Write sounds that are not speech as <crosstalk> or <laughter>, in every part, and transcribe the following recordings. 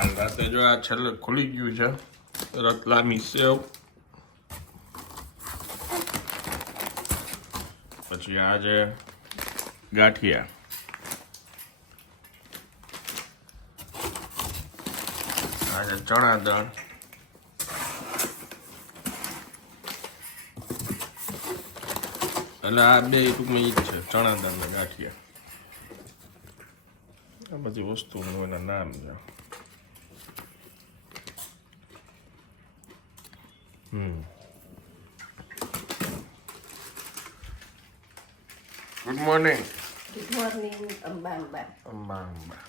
કાલ રાતે જો આ છેલ્લે ખુલી ગયું છે. રતલામી સેવ. પછી આજે ગાંઠિયા. આજે ચણા દાળ. એટલે આ બે ટૂંકમાં ઈ જ છે, ચણા દાળ ને ગાંઠિયા. આ બધી વસ્તુનું એના નામ છે. હમ good morning good morning Amba Amba Amba Amba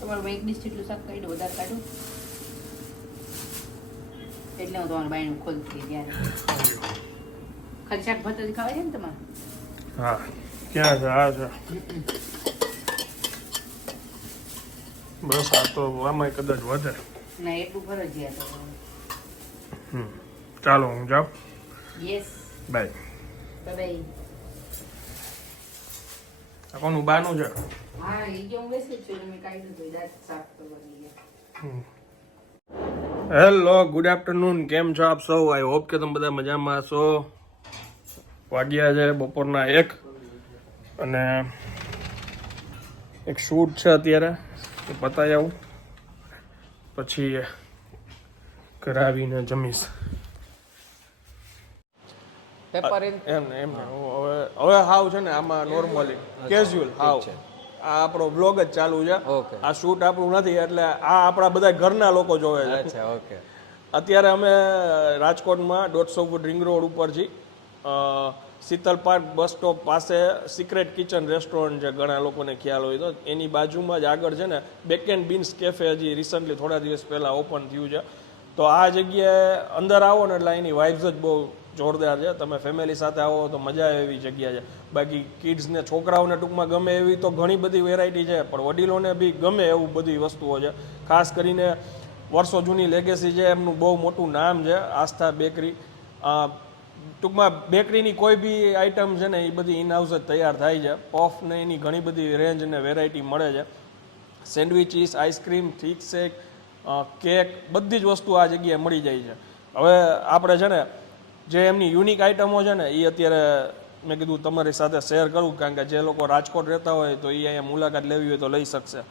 તમારું એક ડીશ જેટલું શાક કાઢ્યું વધારે કાઢું એટલે હું તમારું બાયણું ખોલતી ત્યારે ખાલી શાક ભાત જ ખાવાય છે ને તમારે? હા ક્યાં છે? આ છે. બસ આ તો આમાં કદાચ વધે. ના એટલું ફરજિયાત હમ ચાલો હું જાઉં. યસ બાય બાય આ કોનું બાનું છે? હા એ જે હું બેસી છું મેં કાઢ્યું હતું દાંત સાફ કરવાની ગયા હેલો ગુડ આફ્ટરનૂન કેમ છો આપ સૌ? આઈ હોપ કે તમે બધા મજામાં હશો. વાગ્યા છે બપોરના એક અને એક શૂટ છે અત્યારે એ પતાવી આવું. પછી કરાવીને જમીશ. પેપર એમ ને એમ હવે હવે હાવ છે ને આમાં નોર્મલી કેઝ્યુઅલ હાવ. આ આપણો બ્લોગ જ ચાલુ છે. આ શૂટ આપણું નથી એટલે આ આપણા બધા ઘરના લોકો જોવે છે. ઓકે અત્યારે અમે રાજકોટમાં દોઢસો ફૂટ રિંગ રોડ ઉપર છીએ. શીતલ પાર્ક બસ સ્ટોપ પાસે સિક્રેટ કિચન રેસ્ટોરન્ટ છે, ઘણા લોકોને ખ્યાલ હોય તો. એની બાજુમાં જ આગળ છે ને બેક એન્ડ બીન્સ કેફે હજી રિસન્ટલી થોડા દિવસ પહેલાં ઓપન થયું છે. તો આ જગ્યાએ અંદર આવો ને એટલે એની વાઇબ્સ જ બહુ જોરદાર છે. તમે ફેમિલી સાથે આવો તો મજા આવે એવી જગ્યા છે. બાકી કિડ્સને છોકરાઓને ટૂંકમાં ગમે એવી તો ઘણી બધી વેરાયટી છે, પણ વડીલોને બી ગમે એવું બધી વસ્તુઓ છે. ખાસ કરીને વર્ષો જૂની લેગેસી છે, એમનું બહુ મોટું નામ છે, આસ્થા બેકરી. ટૂંકમાં બેકરીની કોઈ બી આઈટમ છે ને એ બધી ઇનહાઉસ જ તૈયાર થાય છે. ઓફ ને એની ઘણી બધી રેન્જ અને વેરાયટી મળે છે. Sandwiches ice cream thick shake cake બધી જ વસ્તુ આ જગ્યાએ મળી જાય છે. હવે આપણે છે ને જે એમની યુનિક આઈટમો છે ને એ અત્યારે મેં કીધું તમારી સાથે શેર કરું કારણ કે જે લોકો રાજકોટ રહેતા હોય તો એ અહીંયા મુલાકાત લેવી હોય તો લઈ શકશે.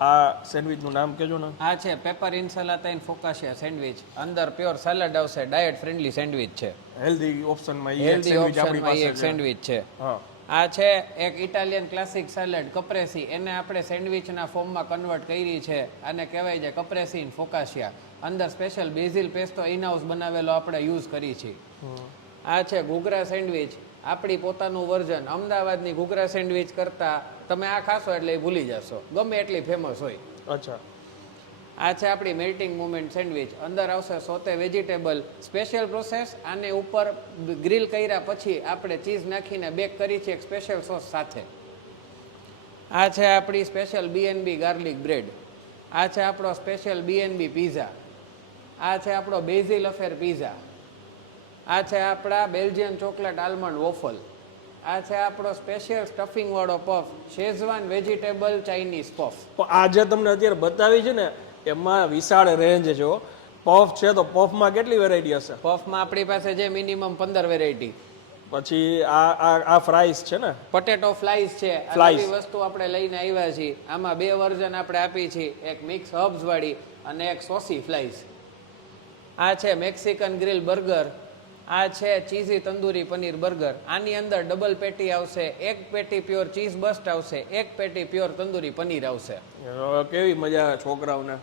આ સેન્ડવિચનું નામ કેજો ને. આ છે પેપર ઇન સલાતા ઇન ફોકાશિયા સેન્ડવિચ અંદર પ્યોર સલાડ આવશે ડાયટ ફ્રેન્ડલી સેન્ડવિચ છે. હેલ્ધી ઓપ્શનમાં હેલ્ધી ઓપ્શનમાં એક સેન્ડવિચ છે. આ છે એક ઇટાલિયન ક્લાસિક સેલેડ કપ્રેસી એને આપણે સેન્ડવિચના ફોર્મમાં કન્વર્ટ કરી છે. આને કહેવાય છે કપ્રેસી ઇન ફોકાશિયા અંદર સ્પેશિયલ બેઝિલ પેસ્તો ઇનહાઉસ બનાવેલો આપણે યુઝ કરી છીએ આ છે ઘૂઘરા સેન્ડવિચ આપણી પોતાનું વર્ઝન અમદાવાદની ઘૂઘરા સેન્ડવિચ કરતાં તમે આ ખાશો એટલે ભૂલી જશો. ગમે એટલી ફેમસ હોય. અચ્છા. આ છે આપણી મેલ્ટિંગ મુમેન્ટ સેન્ડવિચ અંદર આવશે સોતે વેજીટેબલ સ્પેશિયલ પ્રોસેસ આને ઉપર ગ્રીલ કર્યા પછી આપણે ચીઝ નાખીને બેક કરી છે એક સ્પેશિયલ સોસ સાથે. આ છે આપણી સ્પેશિયલ બીએનબી ગાર્લિક બ્રેડ આ છે આપણો સ્પેશિયલ બીએનબી પીઝા આ છે આપણો બેઝિલ અફેર પીઝા આ છે આપણા બેલ્જિયન ચોકલેટ આલમંડ વોફલ આ છે આપણો સ્પેશિયલ સ્ટફિંગ વાળો puff Schezwan vegetable Chinese puff આ જે તમને અત્યારે બતાવી છે ને એમાં વિશાળ રેન્જ જો. પફ છે તો પફમાં કેટલી વેરાયટી હશે? પફમાં આપણી પાસે છે મિનિમમ પંદર વેરાયટી પછી આ આ આ ફ્રાઈસ છે ને? પટેટો ફ્લાઈસ છે. આવી વસ્તુ આપણે લઈને આવ્યા છીએ. આમાં બે વર્ઝન આપણે આપી છીએ. એક મિક્સ હર્બ્સ વાળી અને એક સોસી ફ્લાઈસ આ છે મેક્સિકન ગ્રીલ બર્ગર આ છે ચીઝી તંદૂરી પનીર બર્ગર આની અંદર ડબલ પેટી આવશે. એક પેટી પ્યોર ચીઝ બસ્ટ આવશે. એક પેટી પ્યોર તંદૂરી પનીર આવશે. કેવી મજા છોકરાઓને.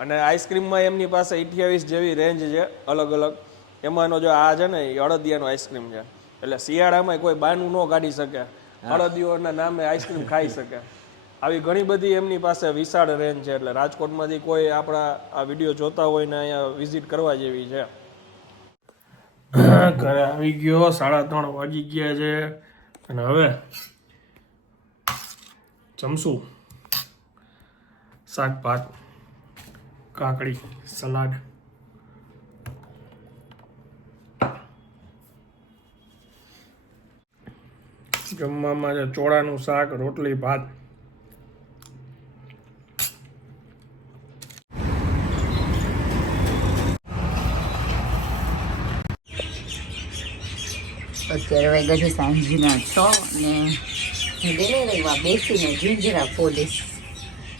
અને આઈસ્ક્રીમમાં એમની પાસે અઠ્યાવીસ જેવી રેન્જ છે અલગ અલગ. એમાંનો જો આ છે ને એ અડદિયાનો આઈસ્ક્રીમ છે. એટલે શિયાળામાં કોઈ બાનું ન કાઢી શકે. અડદિયોના નામે આઈસ્ક્રીમ ખાઈ શકે. આવી ઘણી બધી એમની પાસે વિશાળ રેન્જ છે એટલે રાજકોટમાંથી કોઈ આપણા આ વીડિયો જોતા હોય ને અહીંયા વિઝિટ કરવા જેવી છે. <coughs> ઘરે આવી ગયો સાડા ત્રણ વાગી ગયા છે. અને હવે જમશું. શાક ભાત કાકડી, સલાડ. જમવામાં છે ચોળાનું શાક, રોટલી, ભાત. અત્યારે વાગ્યા છે સાંજના છ અને હું ગયેલી બેસીને જીંજરા પોલીસ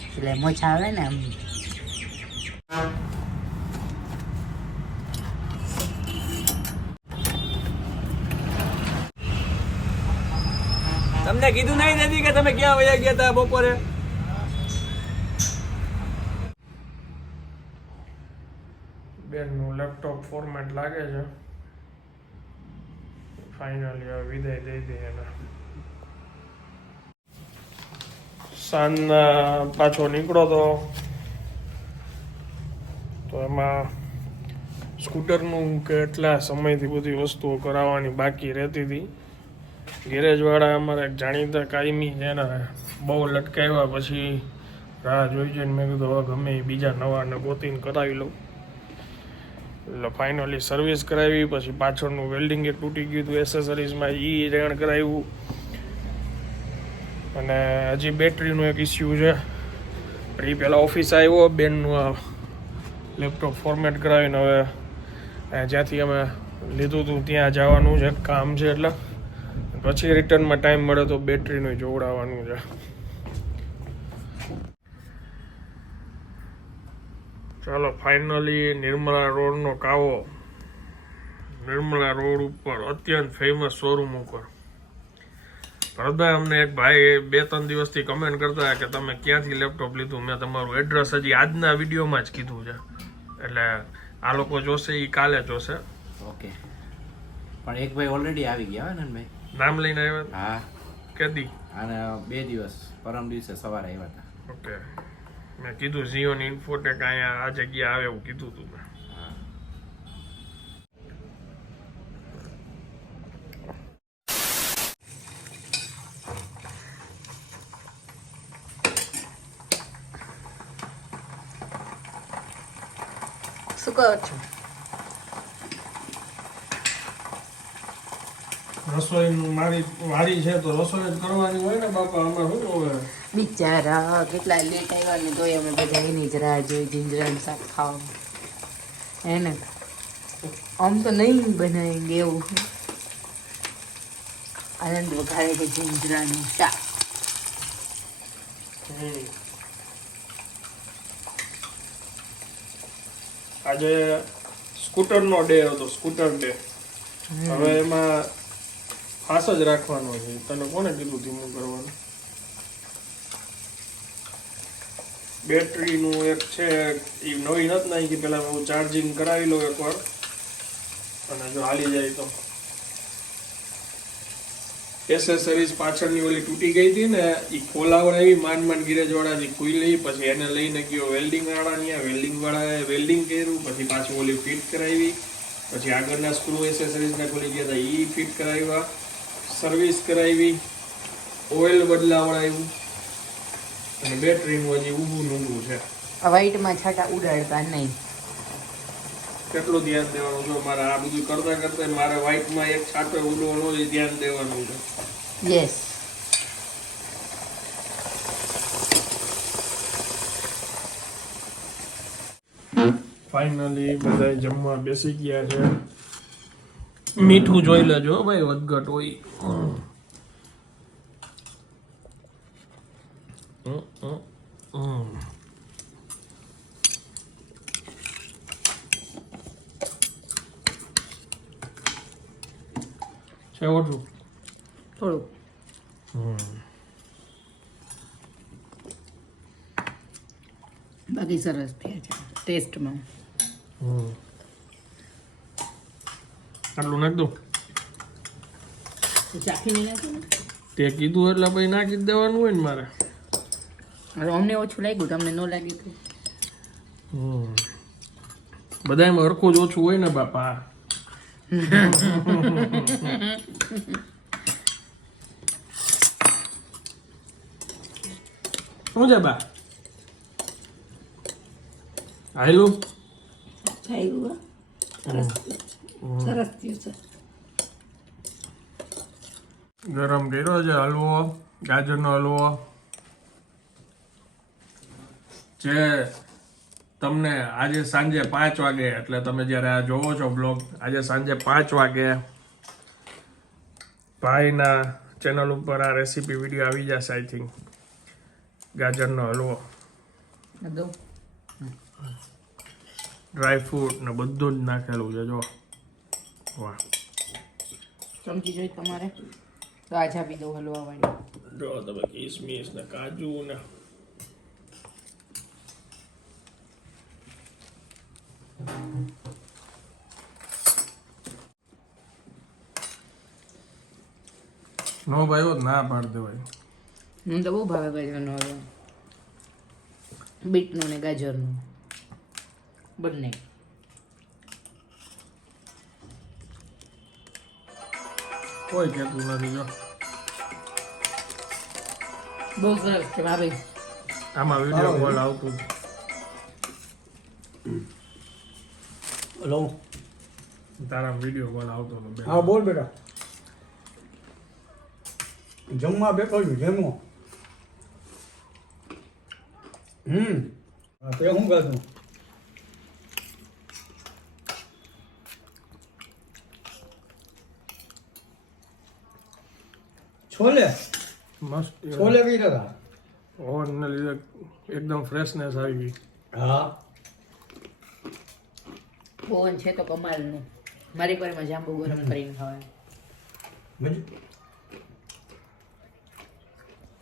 એટલે મજા આવે ને તમને કીધું નહીં નથી કે તમે ક્યાં વયા ગયા હતા બપોરે? બેનનું લેપટોપ ફોર્મેટ લાગે છે. ફાઇનલી હવે વિદાય દઈ દે એને. સાંજના પાછો નીકળો તો તો એમાં સ્કૂટરનું કેટલા સમયથી બધી વસ્તુઓ કરાવવાની બાકી રહેતી હતી. ગેરેજવાળા અમારા જાણીતા કાયમી છે ને બહુ લટકાવ્યા પછી રાહ જોઈ જોઈને મેં કીધું, હવે ગમે બીજા નવા ને ગોતીને કરાવી લઉં. એટલે ફાઇનલી સર્વિસ કરાવી, પછી પાછળનું વેલ્ડિંગ એ તૂટી ગયું હતું એસેસરીઝમાં એ રેણ કરાવ્યું અને હજી બેટરીનું એક ઇસ્યુ છે. એ પહેલાં ઓફિસ આવ્યો, બેનનું લેપટોપ ફોર્મેટ કરાવીને હવે જ્યાંથી અમે લીધું હતું, ત્યાં જવાનું છે, કામ છે એટલે. પછી રિટર્નમાં ટાઈમ મળે તો બેટરીનું જોવડાવવાનું છે. ચાલો ફાઇનલી નિર્મલા રોડનો કાવો. નિર્મલા રોડ ઉપર અત્યંત ફેમસ શોરૂમ ઉપર. ભરતભાઈ અમને એક ભાઈ બે ત્રણ દિવસથી કમેન્ટ કરતા કે તમે ક્યાંથી લેપટોપ લીધું? મેં તમારું એડ્રેસ હજી આજના વિડીયોમાં જ કીધું છે. એટલે આ લોકો જોશે એ કાલે જોશે. ઓકે પણ એક ભાઈ ઓલરેડી આવી ગયા ને ભાઈ નામ લઈને આવ્યા? હા. કેદી અને બે દિવસ પરમ દિવસે સવારે આવ્યા હતા. ઓકે. મેં કીધું જીઓ ની ઇન્ફોટેક અહીંયા આ જગ્યા આવે એવું કીધું તું મેં. હા શું કહો છો? રસોઈનું મારી વારી છે તો રસોઈ જ કરવાની હોય ને બાપા અમે શું હોય બિચારા કેટલા લેટ આવ્યા ને તોય અમે બધા એની જ રાહ જોઈ જીંજરાનું શાક ખાવાનું. હે ને? આમ તો નહીં બનાવેંગે એવું. આનંદ વઘારે કે જીંજરાનું શાક. આજે સ્કૂટરનો ડે હતો સ્કૂટર ડે. હવે એમાં ખાસ જ રાખવાનો છે. તને કોને કીધું ધીમું કરવાનું? બેટરીનું એક છે, એ નવી નથી નાખી. પેલા હું ચાર્જિંગ કરાવી લઉં એકવાર. અને જો હાલી જાય તો. એસેસરીઝ પાછળની ઓલી તૂટી ગઈ હતી ને એ ખોલાવડાવી માંડ માંડ ગિરેજ ખુઈ લઈ પછી એને લઈને ગયો વેલ્ડિંગ વાળાની વેલ્ડિંગ વાળાએ વેલ્ડિંગ કર્યું, પછી પાછું ઓલી ફિટ કરાવી. પછી આગળના સ્ક્રૂ એસેસરીઝને ખોલી ગયા હતા એ ફિટ કરાવ્યા. સર્વિસ કરાવી ઓઇલ બદલાવડાવ્યું અને બેટરીનું હજી ઊભું નૂંગું છે. વ્હાઈટમાં છાટા ઉડાડતા નહીં. કેટલું ધ્યાન દેવાનું છે? મારે આ બધું કરતા કરતા મારે વ્હાઈટમાં એક છાટો ઉડવાનો જ ધ્યાન દેવાનું છે. યસ ફાઇનલી બધા જમવા બેસી ગયા છે. મીઠું જોઈ લેજો હો ભાઈ વધઘટ હોય. છે ઓછું બાકી સરસ થયા છે ટેસ્ટમાં હમ. આટલું નાખ દઉં તે કીધું એટલે પછી નાખી જ દેવાનું હોય ને મારે. અમને ઓછું લાગ્યું તમને ન લાગ્યું બધા બધામાં હરખું જ ઓછું હોય ને બાપા. શું છે બા? હાયલું થયું સરસ થયું છે. ગરમ કર્યો છે હલવો ગાજરનો હલવો. જે તમને આજે સાંજે પાંચ વાગે એટલે તમે જ્યારે આ જોવો છો બ્લોગ આજે સાંજે પાંચ વાગે ભાઈના ચેનલ ઉપર આ રેસીપી વીડિયો આવી જશે આઈ થિંક ગાજરનો હલવો. ડ્રાય ફ્રૂટ ને બધું જ નાખેલું છે જો. વાહ. ચમચી જોઈ તમારે? તો આજ આપી દઉં હલવા વાળી. જો તમે કિસમિસ ને કાજુ ને નો ભાઈ હોત ના પાડ દેવાય હું તો બહુ ભાવે ગાજરનો હલવો. બીટનો ને ગાજરનો. બંને. કોઈ કહેતું નથી જો બહુ સરસ છે ભાભી આમાં વીડિયો કોલ આવતું હલો તારા વીડિયો કોલ આવતો હતો બે હા બોલ બેટા જમવા બેઠો છું જમો હમ હા, તે શું ખાધું છોલે? મસ્ત છોલે કઈ હતા ઓવનને લીધે એકદમ ફ્રેશનેસ આવી ગઈ. હા. ઓવન છે તો કમાલનું. મારી પર મજા જાંબુ ગરમ કરીને ખાવાય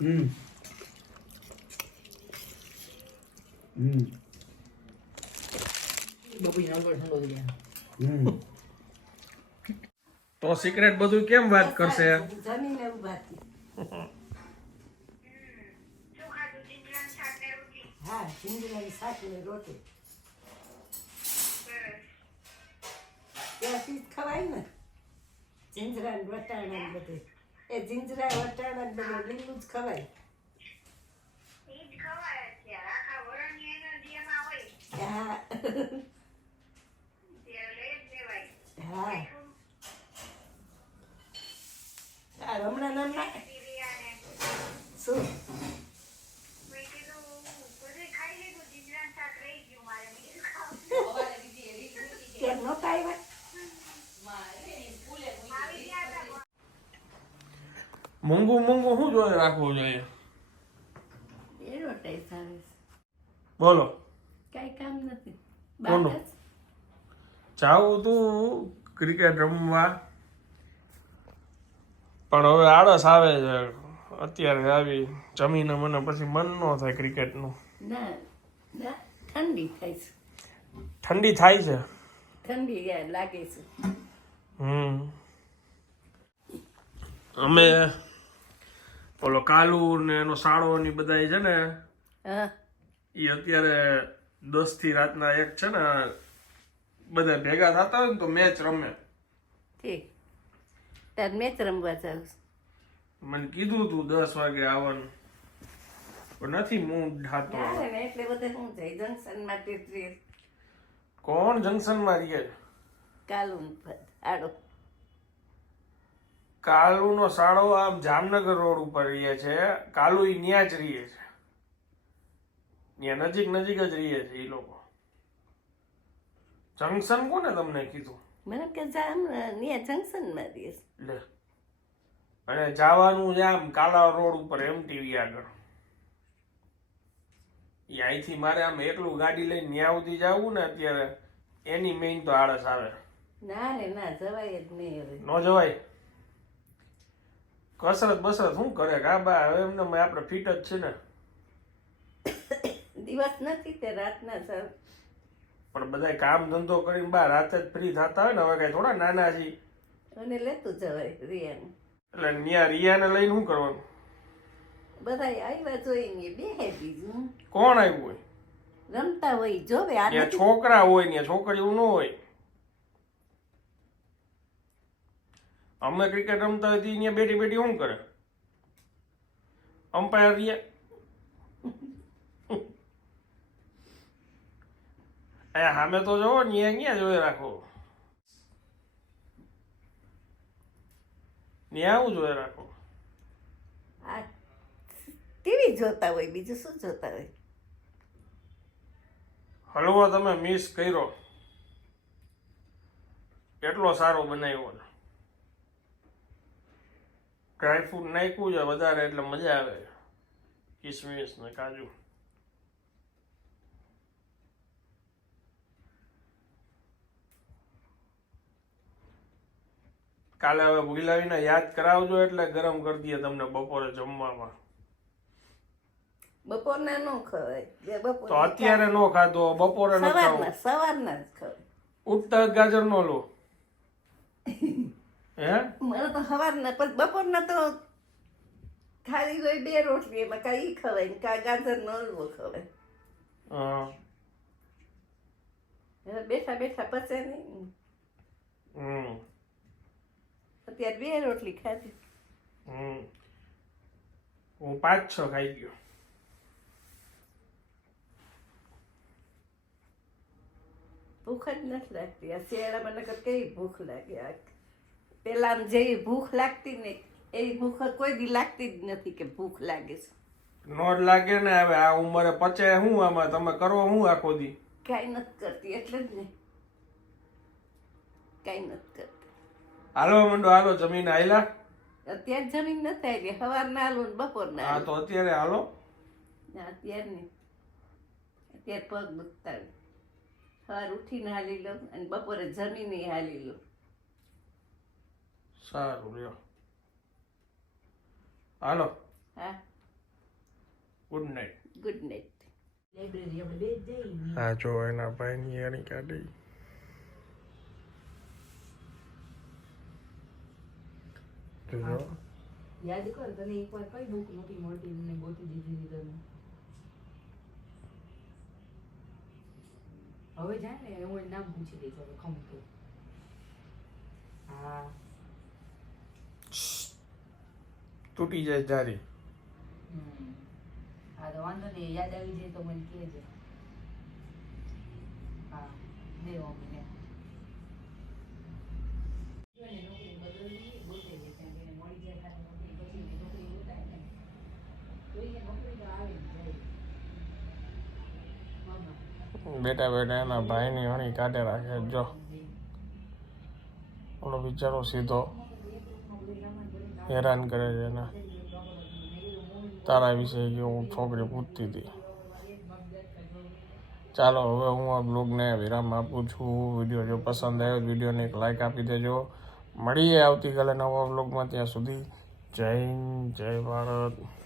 હમ. હમ. બપી નળ પર ઠંડો થઈ જાય હમ. તો સિક્રેટ બધું કેમ વાત કરશે? ખવાય ને? જીંજરા વટાણા ને એ જીંજરા વટાણા બધું લીલું જ ખવાય. હા. <laughs> હા હમણાં નામ ના શું કેમ નહોતા આવ્યા મૂંગું મૂંગું શું જોઈએ રાખવું જોઈએ? આવે બોલો. કઈ કામ નથી. બોલો. જાવું તું ક્રિકેટ રમવા. પણ હવે આળસ આવે છે. અત્યારે આવી જમીને મને પછી મન ન થાય ક્રિકેટનું. ઠંડી થાય છે. ઠંડી થાય છે? ઠંડી લાગે છે. હમ. અમે ઓલો કાલુ ને એનો સાળો ને બધાય છે ને હા. એ અત્યારે દસથી રાતના એક છે ને બધા ભેગા થતા હોય ને તો મેચ રમે. ઠીક. તાર મેચ રમવા જાઉં મને કીધું તું દસ વાગે આવવાનું. પણ નથી હું ઢાતો. એટલે બધે હું જઈ જંકશનમાં કોણ જંકશનમાં રીએ કાલુ આડો. કાલુ નો સાળો આમ જામનગર રોડ ઉપર રહીએ છે. કાલુ ઈ ન્યા જ રહીએ છે. ત્યાં નજીક નજીક જ રહીએ છે એ લોકો. જંકશન કોને તમને કીધું? મને કે જામ ત્યાં જંકશનમાં રહીએ લે. અને જવાનું છે આમ કાલા રોડ ઉપર એમટીવી આગળ. એ અહીંથી મારે આમ એકલું ગાડી લઈને ન્યા સુધી જવું ને અત્યારે એની મેઇન તો આળસ આવે. ના રે ના જવાય જ નહીં હવે. ન જવાય? કસરત બસરત શું કરે? કા બા હવે એમને મેં આપણે ફિટ જ છે ને. દિવસ નથી તે રાતના સર. પણ બધા કામ ધંધો કરીને બા રાતે જ ફ્રી થતા હોય ને હવે કઈ થોડા નાના છે અને લેતું જવાય રિયાનું. એટલે ન્યા રિયાને લઈને શું કરવાનું? બધા આવ્યા જોઈને બે બીજું. કોણ આવ્યું હોય? રમતા હોય જોવે આ છોકરા હોય ને છોકરીઓ ન હોય. અમે ક્રિકેટ રમતા હતી અહીંયા બેઠી બેઠી શું કરે? અમ્પાયર રહ્યા અહીંયા સામે તો જોવો ને અહીંયા જોઈ રાખો? ત્યાં આવું જોઈ રાખો. ટીવી જોતા હોય બીજું શું જોતા હોય? હલવો તમે મિસ કર્યો. એટલો સારો બનાવ્યો ડ્રાયફ્રૂટ નાખ્યું છે વધારે એટલે મજા આવે. કિસમિસ ને કાજુ. કાલે હવે ભૂલાવીને યાદ કરાવજો એટલે ગરમ કરી દઈએ તમને બપોરે જમવામાં. બપોરના નો ખવાય. તો અત્યારે નો ખાધો બપોરે ન ખાવો સવારના સવારના જ ખવાય. ઉઠતા ગાજર નો લો. <laughs> હે? મને તો સવારના પણ બપોરના તો ખાલી હોય બે રોટલી એમાં કાંઈ ઈ ખવાય ને કાં ગાજરનો હલવો ખવાય. બેઠા બેઠા પચે નહીં હમ. અત્યારે બે રોટલી ખાધી. હમ. હું પાંચ છ ખાઈ ગયો. ભૂખ જ નથી લાગતી. આ શિયાળામાં નકર કેવી ભૂખ લાગે આ પેલા જેવી ભૂખ લાગતી ને એવી ભૂખ કોઈ દી લાગતી જ નથી કે ભૂખ લાગે છે. નોટ લાગે ને હવે આ ઉંમરે પચે શું આમાં તમે કરો શું આખો દી? કાંઈ નથી કરતી એટલે જ ને. કાંઈ નથી કરતી. હાલો માંડો હાલો જમીન આયલા અત્યારે જમીન નથી આવી સવારના હાલો ને બપોરના હા તો અત્યારે હાલો. ના, અત્યારે નહીં. અત્યારે પગ દુખતા. સવાર ઉઠીને હાલી લો અને બપોરે જમીને હાલી લો સારું લ્યો. હાલો. હા. Good night good night library આપણે બે જ જઈએ. હા જો એના ભાઈની યારી કાઢી. યાદ કર તને એકવાર કઈ બુક મોટી મળતી મને ગોતી દીધી હતી તને. હવે જાય ને હું એ નામ પૂછી દઈશ હવે ખમતું. હા. તૂટી જાય જારી હા તો વાંધો નહીં યાદ આવી જાય તો મને કહેજે. હા દે મમ્મીને જો એને નોકરી બદલવી ગોતે છે કેમ કે એને મળી જાય ખાલી નોકરી પછી એને નોકરી ગોતાય ને તો એ નોકરી તો આવે જ જાય મમ્મા બેટા બેટા એના ભાઈની હણી કાઢે રાખે જો. ઓલો બિચારો સીધો. હેરાન કરે છે એના તારા વિશે કે હું છોકરી પૂછતી હતી. ચાલો, હવે હું આ બ્લોગને વિરામ આપું છું. વીડિયો જો પસંદ આવ્યો વિડીયોને એક લાઈક આપી દેજો. મળીએ આવતીકાલે નવા બ્લોગમાં ત્યાં સુધી જય જય ભારત.